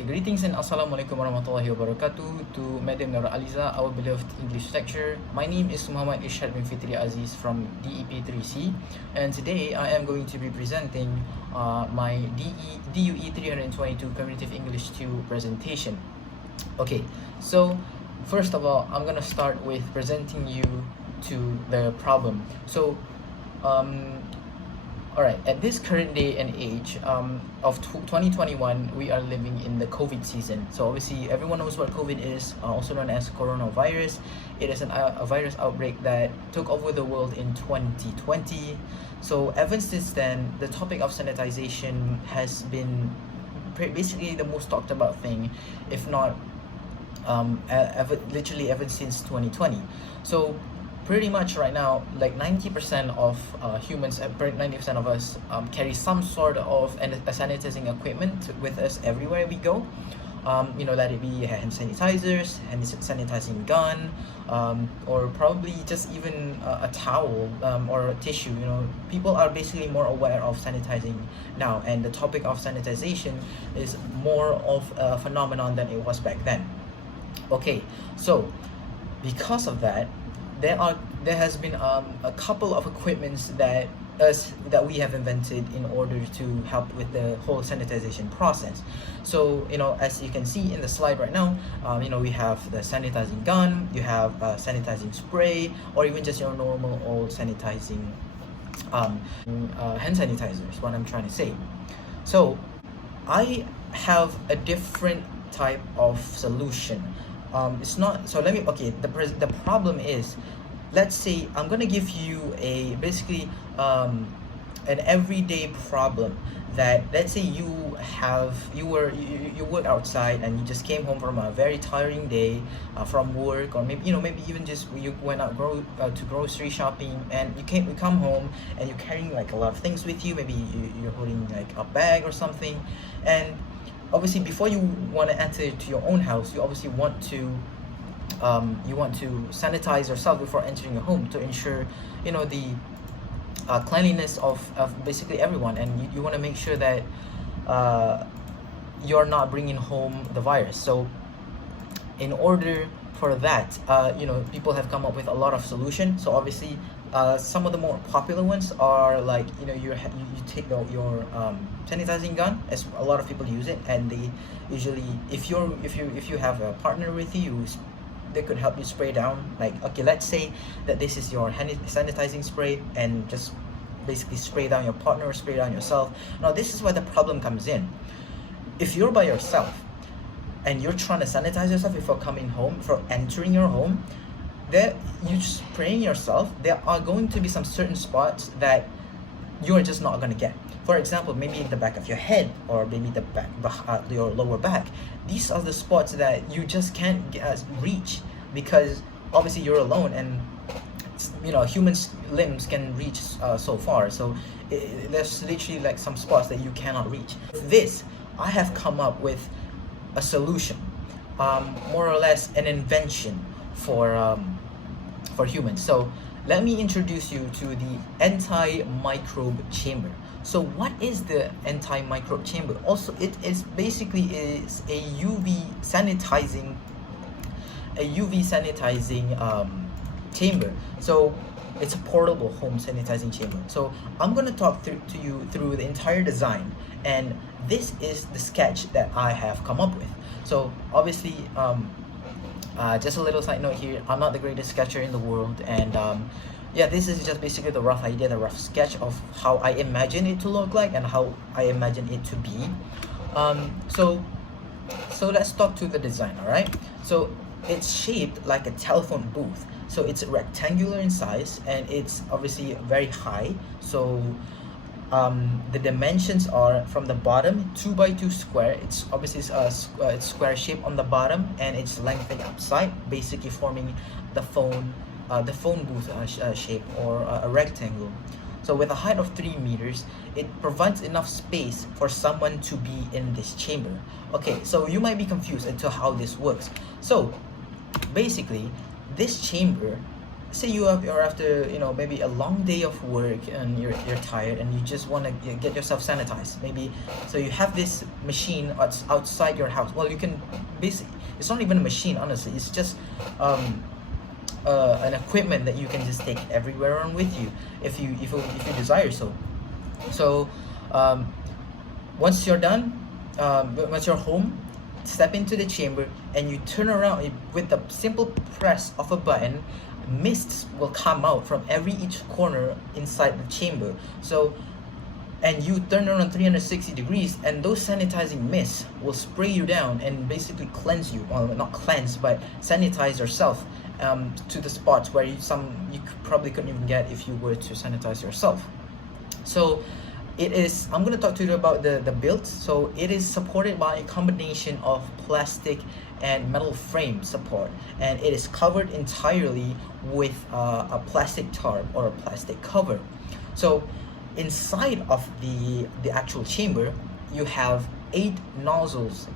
Okay, greetings and assalamualaikum warahmatullahi wabarakatuh to Madam Nora Aliza, our beloved English lecturer. My name is Muhammad Irsyad bin Fithri Aziz from DEP3C, and today I am going to be presenting my DUE30022 Communicative English 2 presentation. Okay, so first of all, I'm gonna start with presenting you to the problem. So, Alright, at this current day and age of 2021, we are living in the COVID season. So obviously everyone knows what COVID is, also known as coronavirus. It is a virus outbreak that took over the world in 2020. So ever since then, the topic of sanitization has been basically the most talked about thing, if not literally ever since 2020. So pretty much right now, like 90% of humans, 90% of us carry some sort of a sanitizing equipment with us everywhere we go. Let it be hand sanitizers, hand sanitizing gun, or probably just even a towel or a tissue. People are basically more aware of sanitizing now, and the topic of sanitization is more of a phenomenon than it was back then. Okay, so because of that, there has been a couple of equipments that we have invented in order to help with the whole sanitization process. So as you can see in the slide right now, we have the sanitizing gun, you have sanitizing spray, or even just your normal old sanitizing hand sanitizers, what I'm trying to say. So I have a different type of solution. It's not, so let me, okay, the problem is, let's say I'm gonna give you a basically an everyday problem that, let's say you work outside and you just came home from a very tiring day from work, or maybe even just you went out to grocery shopping, and you come home and you're carrying like a lot of things with you. Maybe you're holding like a bag or something, and obviously before you want to enter to your own house, you obviously want to sanitize yourself before entering your home to ensure the cleanliness of basically everyone, and you want to make sure that you're not bringing home the virus. So in order for that, people have come up with a lot of solutions. So obviously some of the more popular ones are like you take your sanitizing gun, as a lot of people use it, and they usually, if you have a partner with you, they could help you spray down, like, okay, let's say that this is your hand sanitizing spray, and just basically spray down your partner or spray down yourself. Now this is where the problem comes in. If you're by yourself and you're trying to sanitize yourself before coming home, before entering your home, there you're spraying yourself, there are going to be some certain spots that you're just not going to get. For example, maybe in the back of your head, or maybe the back, your lower back. These are the spots that you just can't reach, because obviously you're alone, and humans' limbs can reach so far. So there's literally like some spots that you cannot reach. This, I have come up with a solution, more or less an invention for humans. So let me introduce you to the anti-microbe chamber. So what is the anti-microbe chamber? Also, it is basically a UV sanitizing chamber. So it's a portable home sanitizing chamber. So I'm going to talk to you through the entire design, and this is the sketch that I have come up with. So obviously, just a little side note here, I'm not the greatest sketcher in the world, and yeah, this is just basically the rough idea, the rough sketch of how I imagine it to look like and how I imagine it to be. So let's talk to the design. All right, so it's shaped like a telephone booth. So it's rectangular in size, and it's obviously very high. So the dimensions are, from the bottom, 2 by 2 square. It's obviously it's square shape on the bottom, and it's lengthening upside, basically forming the phone booth shape, or a rectangle. So with a height of 3 meters, it provides enough space for someone to be in this chamber. Okay, so you might be confused as to how this works. So basically, this chamber say you're after, maybe a long day of work and you're tired and you just want to get yourself sanitized, maybe. So you have this machine outside your house. Well, you can basically, it's not even a machine, honestly. It's just an equipment that you can just take everywhere on with you if you desire so. So once you're done, once you're home, step into the chamber and you turn around with the simple press of a button. Mists will come out from each corner inside the chamber. So, and you turn around 360 degrees, and those sanitizing mists will spray you down and basically cleanse you. Well, not cleanse, but sanitize yourself to the spots where you probably couldn't even get if you were to sanitize yourself. So I'm going to talk to you about the build. So it is supported by a combination of plastic and metal frame support, and it is covered entirely with a plastic tarp or a plastic cover. So inside of the actual chamber, you have 8 nozzles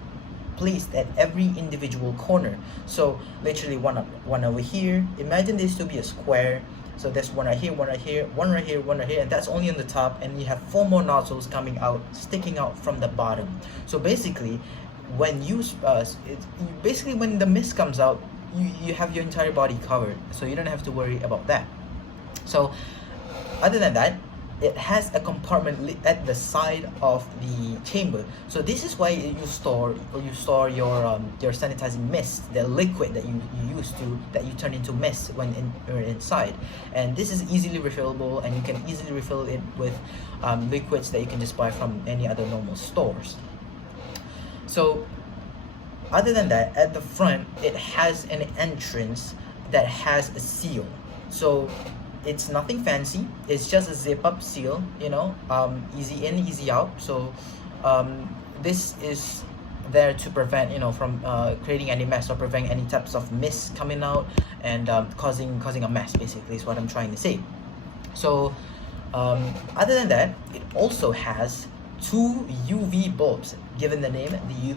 placed at every individual corner. So literally one over here. Imagine this to be a square. So there's one right here, one right here, one right here, one right here, and that's only on the top. And you have 4 more nozzles sticking out from the bottom. So basically, when when the mist comes out, you have your entire body covered, so you don't have to worry about that. So other than that, it has a compartment at the side of the chamber. So this is why you store your sanitizing mist, the liquid that you turn into mist when you're inside. And this is easily refillable, and you can easily refill it with liquids that you can just buy from any other normal stores. So other than that, at the front, it has an entrance that has a seal. So it's nothing fancy. It's just a zip-up seal, easy in, easy out. So this is there to prevent, from creating any mess or prevent any types of mist coming out and causing a mess, basically, is what I'm trying to say. So other than that, it also has 2 UV bulbs, given the name the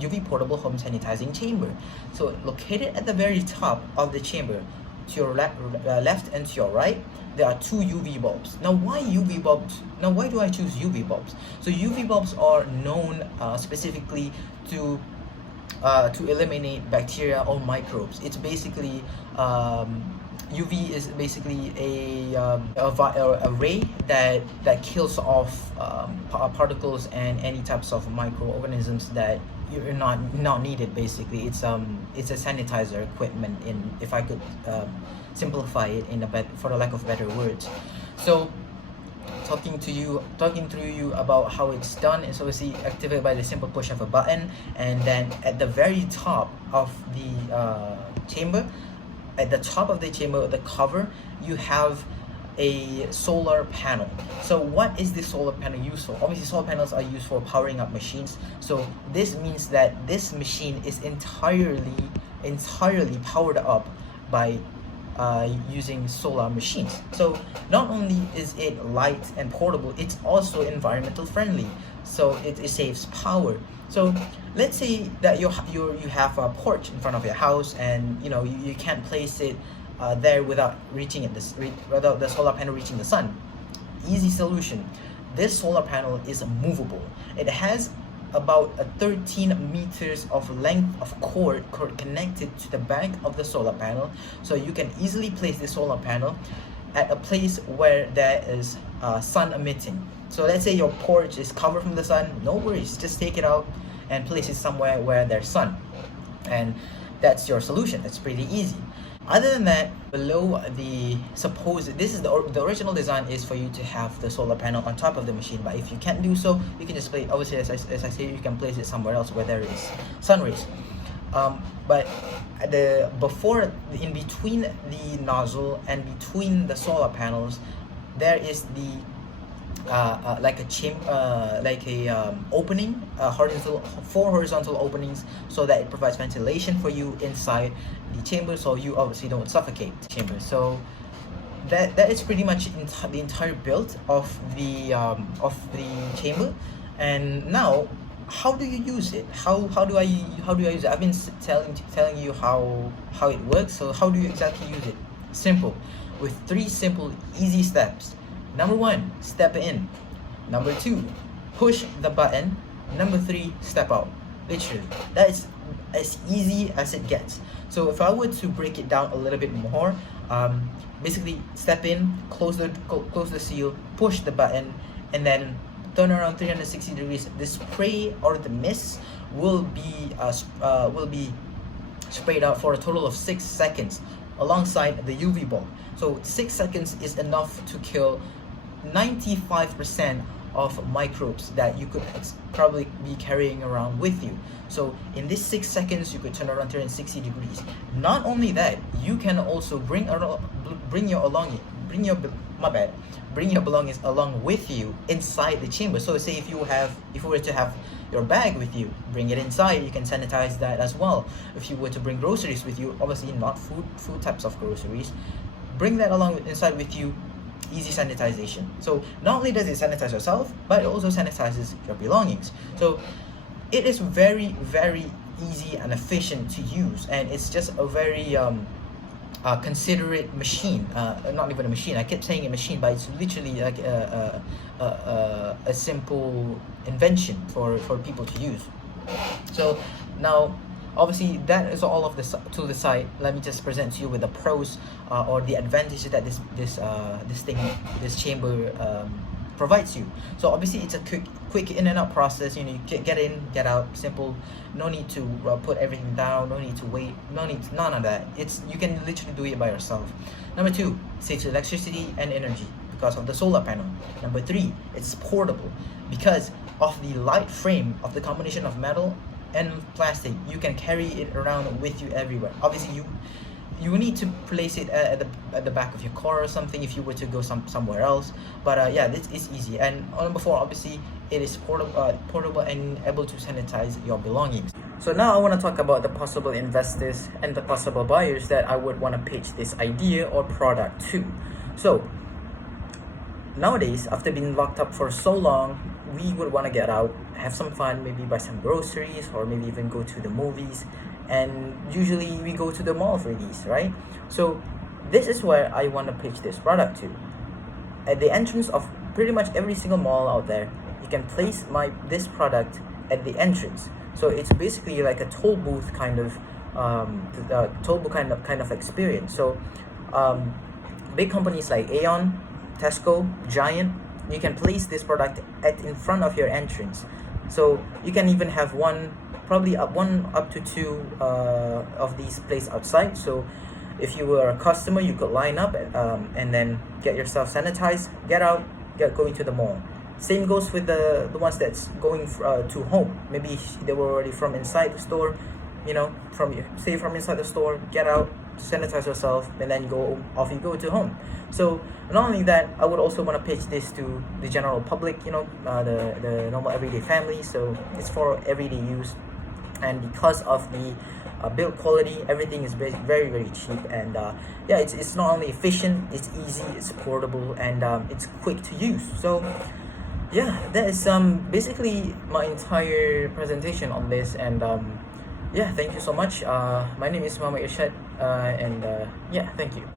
UV portable home sanitizing chamber. So located at the very top of the chamber, to your left and to your right, there are 2 UV bulbs. Now, why UV bulbs? Now, why do I choose UV bulbs? So UV bulbs are known specifically to eliminate bacteria or microbes. It's basically UV is basically a ray that kills off particles and any types of microorganisms that you're not needed. Basically, it's a sanitizer equipment, if I could simplify it for the lack of better words. So talking through you about how it's done is obviously activated by the simple push of a button, and then at the very top of the chamber, the cover, you have a solar panel. So what is the solar panel used for? Obviously, solar panels are used for powering up machines. So this means that this machine is entirely powered up by using solar machines. So not only is it light and portable, it's also environmental friendly. So it saves power. So let's say that you have a porch in front of your house, and you can't place it there without without the solar panel reaching the sun. Easy solution. This solar panel is movable. It has about 13 meters of length of cord connected to the back of the solar panel, so you can easily place the solar panel at a place where there is sun emitting. So let's say your porch is covered from the sun, no worries, just take it out and place it somewhere where there's sun, and that's your solution. It's pretty easy. Other than that, below the original design is for you to have the solar panel on top of the machine, but if you can't do so, you can just place, obviously, as I say, you can place it somewhere else where there is sun rays. But in between the nozzle and between the solar panels, there is the opening, four horizontal openings, so that it provides ventilation for you inside the chamber, so you obviously don't suffocate the chamber. So that is pretty much the entire build of the chamber. And now how do you use it? How do I use it? I've been telling you how it works. So how do you exactly use it? Simple, with 3 simple easy steps. Number 1, step in. Number 2, push the button. Number 3, step out. Literally, that is as easy as it gets. So if I were to break it down a little bit more, basically step in, close the seal, push the button, and then turn around 360 degrees. The spray or the mist will be sprayed out for a total of 6 seconds alongside the UV bulb. So 6 seconds is enough to kill 95% of microbes that you could probably be carrying around with you. So in this 6 seconds, you could turn around 360 degrees. Were also bring your belongings along with you inside the chamber. So say if you were to have your bag with you, bring it inside. You can sanitize that as well. If you were to bring groceries with you, obviously not food types of groceries, bring that along inside with you. Easy sanitization. So not only does it sanitize yourself, but it also sanitizes your belongings. So it is very, very easy and efficient to use, and it's just a very considerate machine. Not even a machine. I kept saying a machine, but it's literally like a simple invention for people to use. So now, obviously, that is all of this to the side. Let me just present to you with the pros or the advantages that this chamber provides you. So obviously, it's a quick in and out process. You get in, get out, simple. No need to put everything down. No need to wait. None of that. You can literally do it by yourself. Number 2, saves electricity and energy because of the solar panel. Number 3, it's portable because of the light frame of the combination of metal and plastic. You can carry it around with you everywhere. Obviously, you need to place it at the back of your car or something if you were to go somewhere else. But yeah, this is easy. And number 4, obviously, it is portable and able to sanitize your belongings. So now I want to talk about the possible investors and the possible buyers that I would want to pitch this idea or product to. So nowadays, after being locked up for so long, we would want to get out, have some fun, maybe buy some groceries, or maybe even go to the movies. And usually we go to the mall for these, right? So this is where I want to pitch this product to. At the entrance of pretty much every single mall out there, you can place this product at the entrance. So it's basically like a toll booth kind of experience. So big companies like Aeon, Tesco, Giant, you can place this product in front of your entrance. So you can even have probably up to 2 of these placed outside. So if you were a customer, you could line up and then get yourself sanitized, get out, go into the mall. Same goes with the ones that's going to home. Maybe they were already from inside the store, from inside the store, get out, sanitize yourself, and then off you go to home. So not only that, I would also want to pitch this to the general public, the normal everyday family. So it's for everyday use, and because of the build quality, everything is very, very cheap. And yeah, it's not only efficient, it's easy, it's portable, and it's quick to use. So yeah, that is basically my entire presentation on this. And yeah, thank you so much. My name is Irsyad, and yeah, thank you.